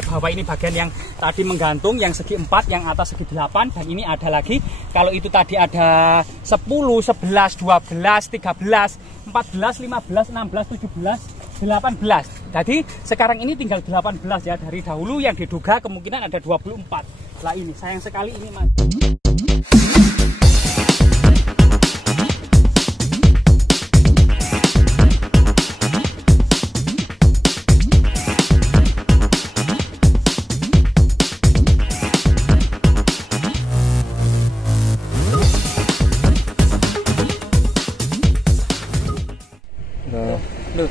Bawah ini bagian yang tadi menggantung, yang segi 4, yang atas segi 8, dan ini ada lagi. Kalau itu tadi ada 10, 11, 12, 13, 14, 15, 16, 17, 18. Jadi sekarang ini tinggal 18 ya. Dari dahulu yang diduga kemungkinan ada 24. Lah ini sayang sekali ini Mas.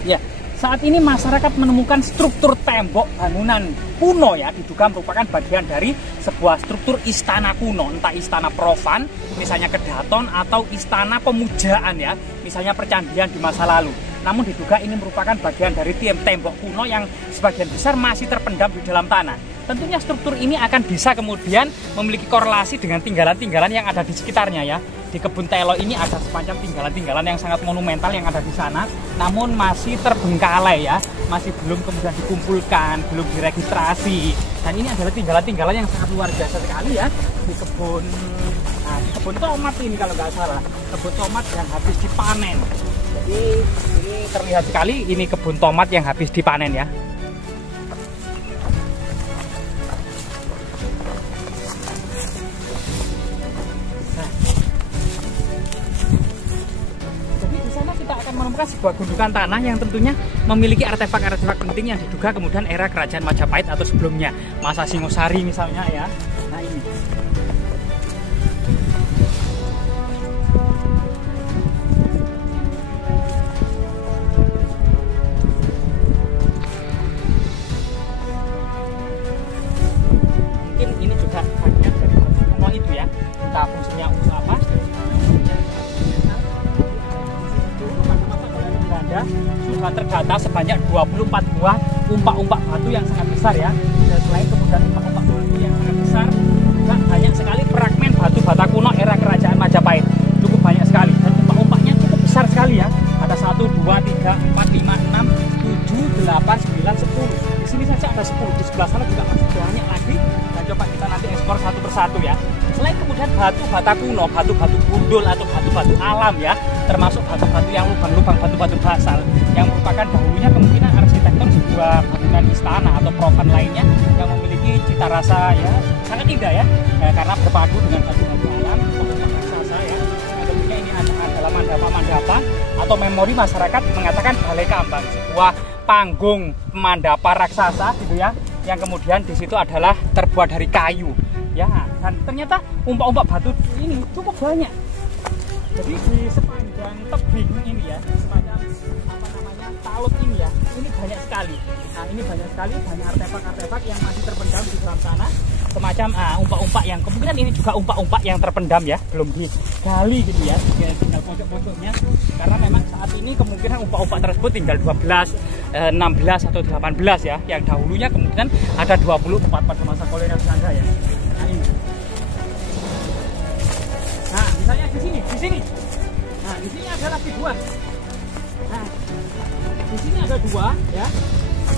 Ya, saat ini masyarakat menemukan struktur tembok bangunan kuno ya, diduga merupakan bagian dari sebuah struktur istana kuno, entah istana profan, misalnya Kedaton, atau istana pemujaan ya, misalnya percandian di masa lalu. Namun diduga ini merupakan bagian dari tembok kuno yang sebagian besar masih terpendam di dalam tanah. Tentunya struktur ini akan bisa kemudian memiliki korelasi dengan tinggalan-tinggalan yang ada di sekitarnya ya. Di kebun telo ini ada semacam tinggalan-tinggalan yang sangat monumental yang ada di sana, namun masih terbengkalai ya, masih belum kemudian dikumpulkan, belum diregistrasi. Dan ini adalah tinggalan-tinggalan yang sangat luar biasa sekali ya di kebun, di kebun tomat ini kalau nggak salah, kebun tomat yang habis dipanen. Jadi ini terlihat sekali ini kebun tomat yang habis dipanen ya. Menemukan sebuah gundukan tanah yang tentunya memiliki artefak-artefak penting yang diduga kemudian era kerajaan Majapahit atau sebelumnya, masa Singosari misalnya ya. Nah ini. Mungkin ini juga bagian dari kuno itu ya, entah fungsinya untuk apa. Sudah terdata sebanyak 24 buah umpak-umpak batu yang sangat besar ya. Dan selain kemudian umpak-umpak batu yang sangat besar, juga banyak sekali fragmen batu bata kuno era kerajaan Majapahit. Cukup banyak sekali dan umpak-umpaknya cukup besar sekali ya. Ada 1, 2, 3, 4, 5, 6, 7, 8, 9, 10. Di sini saja ada 10. Di sebelah sana juga masih banyak lagi. Dan coba kita nanti ekspor satu persatu ya. Selain kemudian batu bata kuno, batu-batu gundul atau batu-batu alam ya, termasuk batu-batu yang lubang-lubang, batu-batu basal yang merupakan dahulunya kemungkinan arsitektur sebuah bangunan istana atau profan lainnya yang memiliki cita rasa ya sangat indah ya, karena berpadu dengan batu-batu alam, batu-batu raksasa ya. Tentunya ini adalah mandapa-mandapa atau memori masyarakat mengatakan balai kambang, sebuah panggung mandapa raksasa gitu ya, yang kemudian di situ adalah terbuat dari kayu. Ya, dan ternyata umpak-umpak batu ini cukup banyak. Jadi di sepanjang tebing ini ya, sepanjang apa namanya talut ini ya, ini banyak sekali. Nah ini banyak sekali, banyak artefak-artefak yang masih terpendam di dalam tanah, semacam umpak-umpak yang kemungkinan ini juga umpak-umpak yang terpendam ya, belum digali gitu ya, tinggal pojok-pojoknya. Karena memang saat ini kemungkinan umpak-umpak tersebut tinggal 12, 16 atau 18 ya, yang dahulunya kemungkinan ada 24 pada masa kolonial Belanda ya. Nah, misalnya di sini. Nah, di sini ada lagi 2. Nah, di sini ada 2 ya.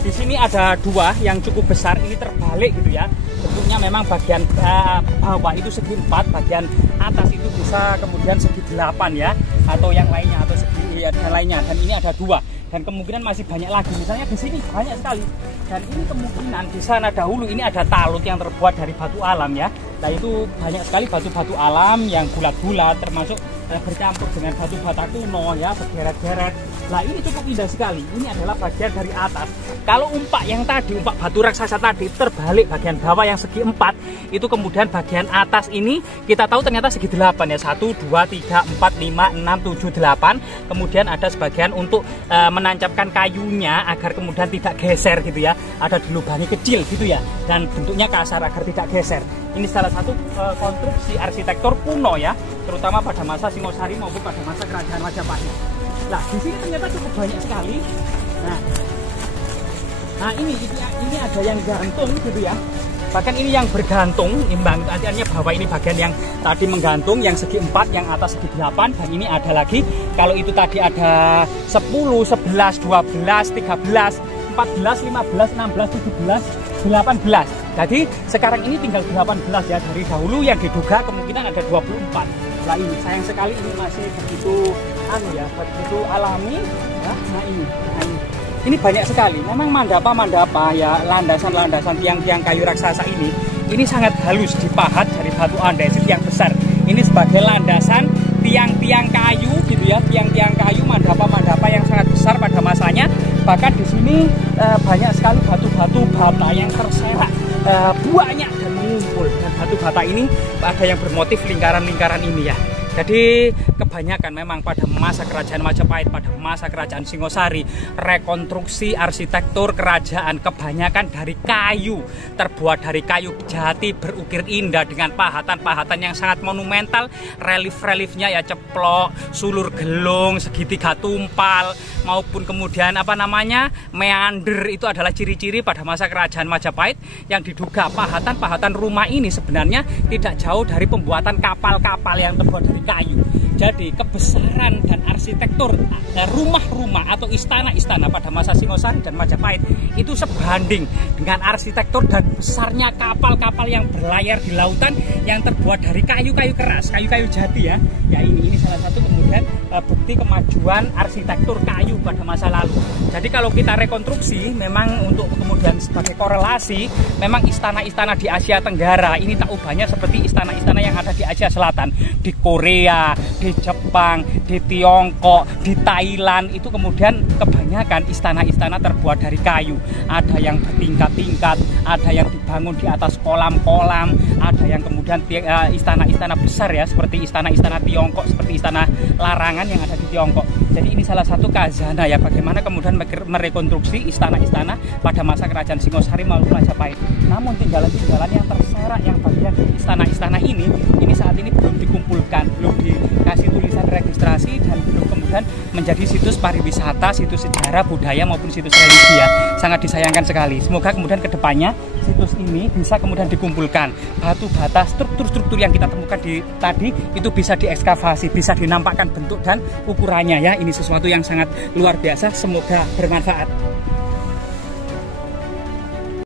Di sini ada 2 yang cukup besar, ini terbalik gitu ya. Bentuknya memang bagian bawah itu segi 4, bagian atas itu bisa kemudian segi 8 ya, atau yang lainnya atau segi lainnya. Dan ini ada 2. Dan kemungkinan masih banyak lagi, misalnya di sini banyak sekali. Dan ini kemungkinan di sana dahulu ini ada talut yang terbuat dari batu alam ya. Nah itu banyak sekali batu-batu alam yang bulat-bulat, termasuk bercampur dengan batu bata kuno ya, berderet-deret. Nah ini cukup indah sekali. Ini adalah bagian dari atas. Kalau umpak yang tadi, umpak batu raksasa tadi terbalik bagian bawah yang segi 4, itu kemudian bagian atas ini kita tahu ternyata segi 8 ya. 1, 2, 3, 4, 5, 6, 7, 8. Kemudian ada sebagian untuk menancapkan kayunya agar kemudian tidak geser gitu ya. Ada dilubangi kecil gitu ya. Dan bentuknya kasar agar tidak geser. Ini salah satu konstruksi arsitektur kuno ya, terutama pada masa Singosari maupun pada masa kerajaan Majapahit. Nah, di sini ternyata cukup banyak sekali. Nah ini ada yang gantung gitu ya. Bahkan ini yang bergantung, imbang, artinya bawah ini bagian yang tadi menggantung, yang segi 4, yang atas segi 8, dan ini ada lagi. Kalau itu tadi ada 10, 11, 12, 13, 14, 15, 16, 17, 18. Jadi sekarang ini tinggal 18 ya. Dari dahulu yang diduga kemungkinan ada 24. Nah ini sayang sekali ini masih begitu begitu alami ya. Nah ini banyak sekali. Memang mandapa ya, landasan tiang-tiang kayu raksasa ini sangat halus dipahat dari batu andesit yang besar. Ini sebagai landasan tiang-tiang kayu gitu ya, tiang-tiang kayu mandapa yang sangat besar pada masanya. Bahkan di sini banyak sekali batu-batu bata yang terserak banyak dan mengumpul. Dan batu bata ini ada yang bermotif lingkaran-lingkaran ini ya. Jadi kebanyakan memang pada masa kerajaan Majapahit, pada masa kerajaan Singosari, rekonstruksi arsitektur kerajaan kebanyakan dari kayu, terbuat dari kayu jati berukir indah dengan pahatan-pahatan yang sangat monumental, relief-reliefnya ya ceplok, sulur gelung, segitiga tumpal, maupun kemudian meander. Itu adalah ciri-ciri pada masa kerajaan Majapahit yang diduga pahatan-pahatan rumah ini sebenarnya tidak jauh dari pembuatan kapal-kapal yang terbuat dari kayu. Jadi kebesaran dan arsitektur rumah-rumah atau istana-istana pada masa Singosari dan Majapahit itu sebanding dengan arsitektur dan besarnya kapal-kapal yang berlayar di lautan yang terbuat dari kayu-kayu keras, kayu-kayu jati ya. Ya ini salah satu kemudian bukti kemajuan arsitektur kayu pada masa lalu. Jadi kalau kita rekonstruksi memang untuk kemudian sebagai korelasi, memang istana-istana di Asia Tenggara ini tak ubahnya seperti istana-istana yang ada di Asia Selatan, di Korea, di Jepang, di Tiongkok, di Thailand. Itu kemudian kebanyakan istana-istana terbuat dari kayu. Ada yang bertingkat-tingkat, ada yang dibangun di atas kolam-kolam, ada yang kemudian istana-istana besar ya, seperti istana-istana Tiongkok, seperti istana Larangan yang ada di Tiongkok. Jadi ini salah satu kazana ya, bagaimana kemudian merekonstruksi istana-istana pada masa kerajaan Singosari maupun Majapahit. Namun tinggalan-tinggalan yang terserak yang bagian dari istana-istana ini saat ini belum dikumpulkan, belum dikasih tulisan registrasi, dan belum kemudian menjadi situs pariwisata, situs sejarah, budaya maupun situs religi ya. Sangat disayangkan sekali. Semoga kemudian kedepannya situs ini bisa kemudian dikumpulkan. Batu bata, struktur-struktur yang kita temukan tadi itu bisa diekskavasi, bisa dinampakkan bentuk dan ukurannya ya. Ini sesuatu yang sangat luar biasa. Semoga bermanfaat.